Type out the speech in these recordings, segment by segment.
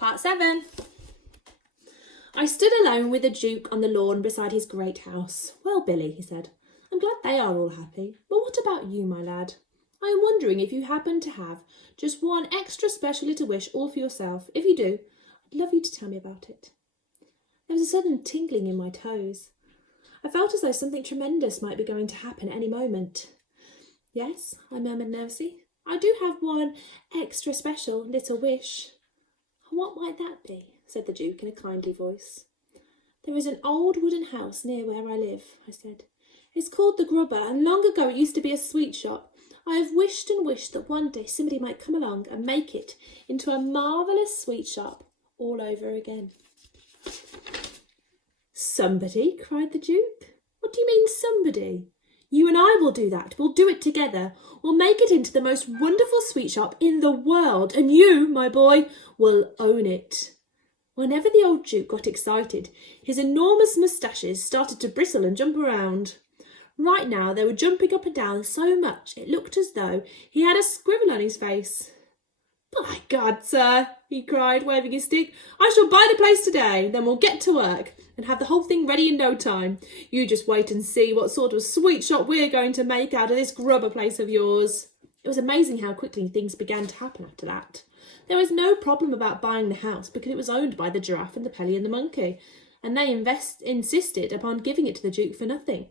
Part 7. I stood alone with the Duke on the lawn beside his great house. Well, Billy, he said, I'm glad they are all happy. But what about you, my lad? I am wondering if you happen to have just one extra special little wish all for yourself. If you do, I'd love you to tell me about it. There was a sudden tingling in my toes. I felt as though something tremendous might be going to happen at any moment. Yes, I murmured nervously. I do have one extra special little wish. What might that be? Said the Duke in a kindly voice. There is an old wooden house near where I live, I said. It's called the Grubber, and long ago it used to be a sweet shop. I have wished and wished that one day somebody might come along and make it into a marvellous sweet shop all over again. Somebody? Cried the Duke. What do you mean, somebody? You and I will do that. We'll do it together. We'll make it into the most wonderful sweet shop in the world, and you, my boy, will own it. Whenever the old Duke got excited, his enormous moustaches started to bristle and jump around. Right now they were jumping up and down so much it looked as though he had a scribble on his face. By God, sir, he cried, waving his stick, I shall buy the place today, then we'll get to work and have the whole thing ready in no time. You just wait and see what sort of sweet shop we're going to make out of this Grubber place of yours. It was amazing how quickly things began to happen after that. There was no problem about buying the house because it was owned by the Giraffe and the Pelly and the Monkey, and they insisted upon giving it to the Duke for nothing.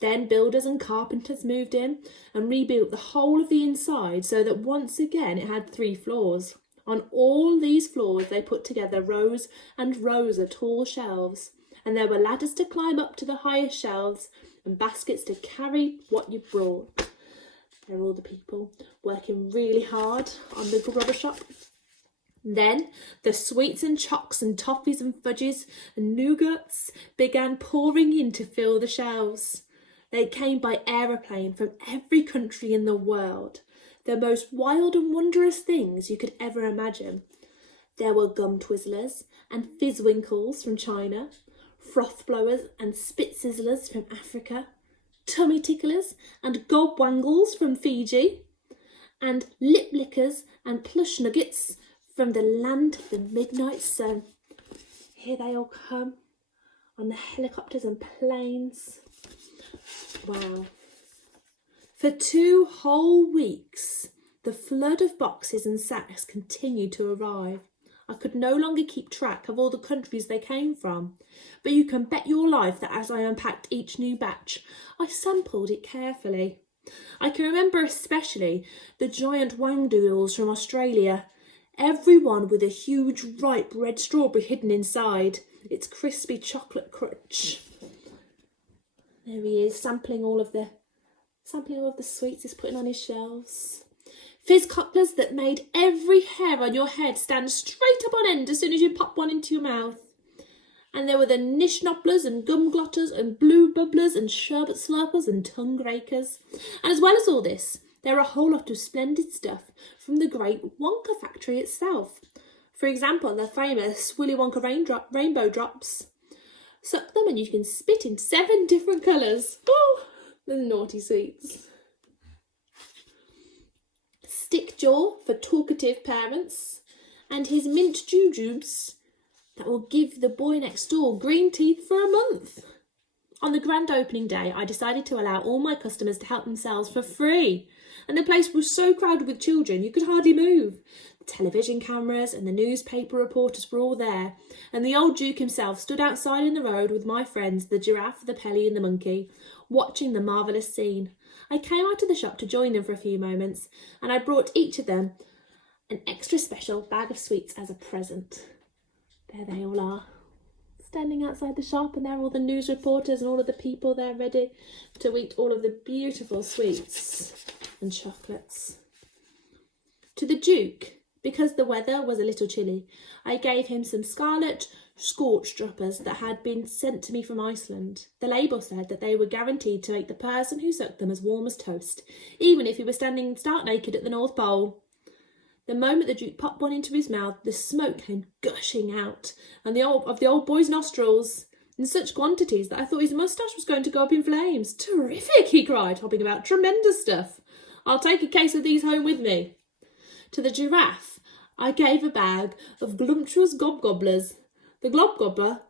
Then builders and carpenters moved in and rebuilt the whole of the inside so that once again it had 3 floors. On all these floors they put together rows and rows of tall shelves, and there were ladders to climb up to the highest shelves and baskets to carry what you brought. There were all the people working really hard on the Grubber shop. Then the sweets and chocks and toffees and fudges and nougats began pouring in to fill the shelves. They came by aeroplane from every country in the world, the most wild and wondrous things you could ever imagine. There were gum twizzlers and fizzwinkles from China, froth blowers and spit sizzlers from Africa, tummy ticklers and gobwangles from Fiji, and lip lickers and plush nuggets from the land of the midnight sun. Here they all come on the helicopters and planes. Wow. For 2 whole weeks, the flood of boxes and sacks continued to arrive. I could no longer keep track of all the countries they came from, but you can bet your life that as I unpacked each new batch, I sampled it carefully. I can remember especially the giant wangdoodles from Australia, every one with a huge ripe red strawberry hidden inside, its crispy chocolate crunch. There he is, sampling all of the sweets he's putting on his shelves. Fizz cocklers that made every hair on your head stand straight up on end as soon as you pop one into your mouth. And there were the nish nobblers and gum glotters and blue bubblers and sherbet slurpers and tongue rakers. And as well as all this, there were a whole lot of splendid stuff from the great Wonka factory itself. For example, the famous Willy Wonka rainbow drops. Suck them and you can spit in 7 different colours. Oh, the naughty sweets. Stick jaw for talkative parents, and his mint jujubes that will give the boy next door green teeth for a month. On the grand opening day, I decided to allow all my customers to help themselves for free, and the place was so crowded with children you could hardly move. The television cameras and the newspaper reporters were all there, and the old Duke himself stood outside in the road with my friends, the Giraffe, the Pelly and the Monkey, watching the marvellous scene. I came out of the shop to join them for a few moments, and I brought each of them an extra special bag of sweets as a present. There they all are, standing outside the shop, and there are all the news reporters and all of the people there ready to eat all of the beautiful sweets and chocolates. To the Duke, because the weather was a little chilly, I gave him some scarlet scorch droppers that had been sent to me from Iceland. The label said that they were guaranteed to make the person who sucked them as warm as toast, even if he was standing stark naked at the North Pole. The moment the Duke popped one into his mouth, the smoke came gushing out and the old boy's nostrils in such quantities that I thought his moustache was going to go up in flames. Terrific, he cried, hopping about. Tremendous stuff. I'll take a case of these home with me. To the Giraffe, I gave a bag of glumptuous gobgobblers. The gobgobbler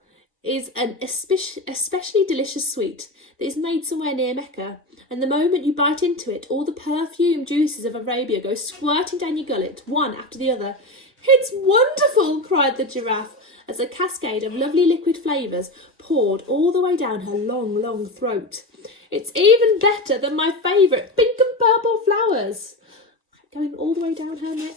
is an especially delicious sweet that is made somewhere near Mecca, and the moment you bite into it, all the perfume juices of Arabia go squirting down your gullet, one after the other. It's wonderful, cried the giraffe, as a cascade of lovely liquid flavours poured all the way down her long, long throat. It's even better than my favourite pink and purple flowers. Going all the way down her neck.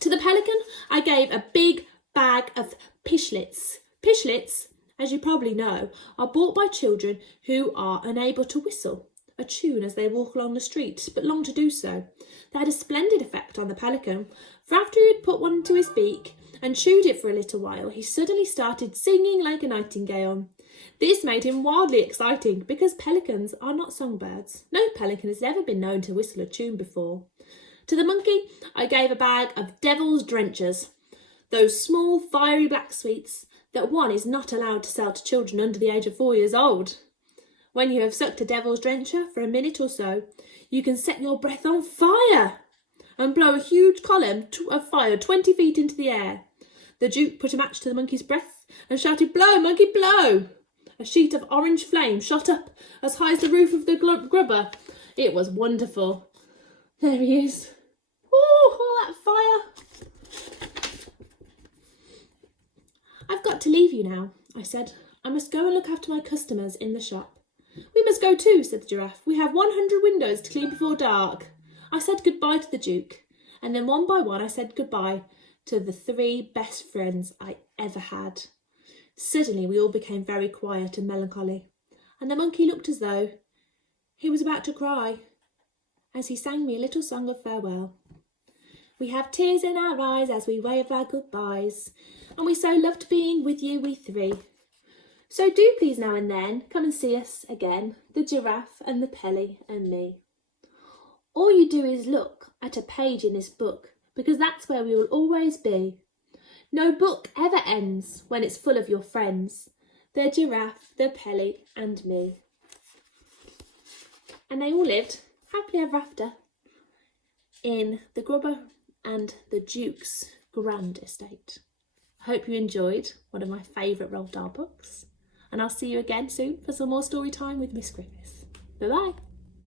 To the pelican, I gave a big bag of pishlets. Pishlets, as you probably know, are bought by children who are unable to whistle a tune as they walk along the street, but long to do so. They had a splendid effect on the pelican, for after he had put one into his beak and chewed it for a little while, he suddenly started singing like a nightingale. This made him wildly exciting, because pelicans are not songbirds. No pelican has ever been known to whistle a tune before. To the monkey, I gave a bag of devil's drenchers, those small fiery black sweets that one is not allowed to sell to children under the age of 4 years old. When you have sucked a devil's drencher for a minute or so, you can set your breath on fire and blow a huge column of fire 20 feet into the air. The Duke put a match to the monkey's breath and shouted, "Blow, monkey, blow!" A sheet of orange flame shot up as high as the roof of the grubber. It was wonderful. There he is. Oh, all that fire. "I've got to leave you now," I said. "I must go and look after my customers in the shop." "We must go too," said the giraffe. "We have 100 windows to clean before dark." I said goodbye to the Duke, and then one by one I said goodbye to the 3 best friends I ever had. Suddenly we all became very quiet and melancholy, and the monkey looked as though he was about to cry, as he sang me a little song of farewell. "We have tears in our eyes as we wave our goodbyes, and we so loved being with you, we 3. So do please now and then come and see us again, the giraffe and the Pelly and me. All you do is look at a page in this book, because that's where we will always be. No book ever ends when it's full of your friends, the giraffe, the Pelly and me." And they all lived happily ever after in the Grubber and the Duke's grand estate. I hope you enjoyed one of my favourite Roald Dahl books, and I'll see you again soon for some more story time with Miss Griffiths. Bye bye.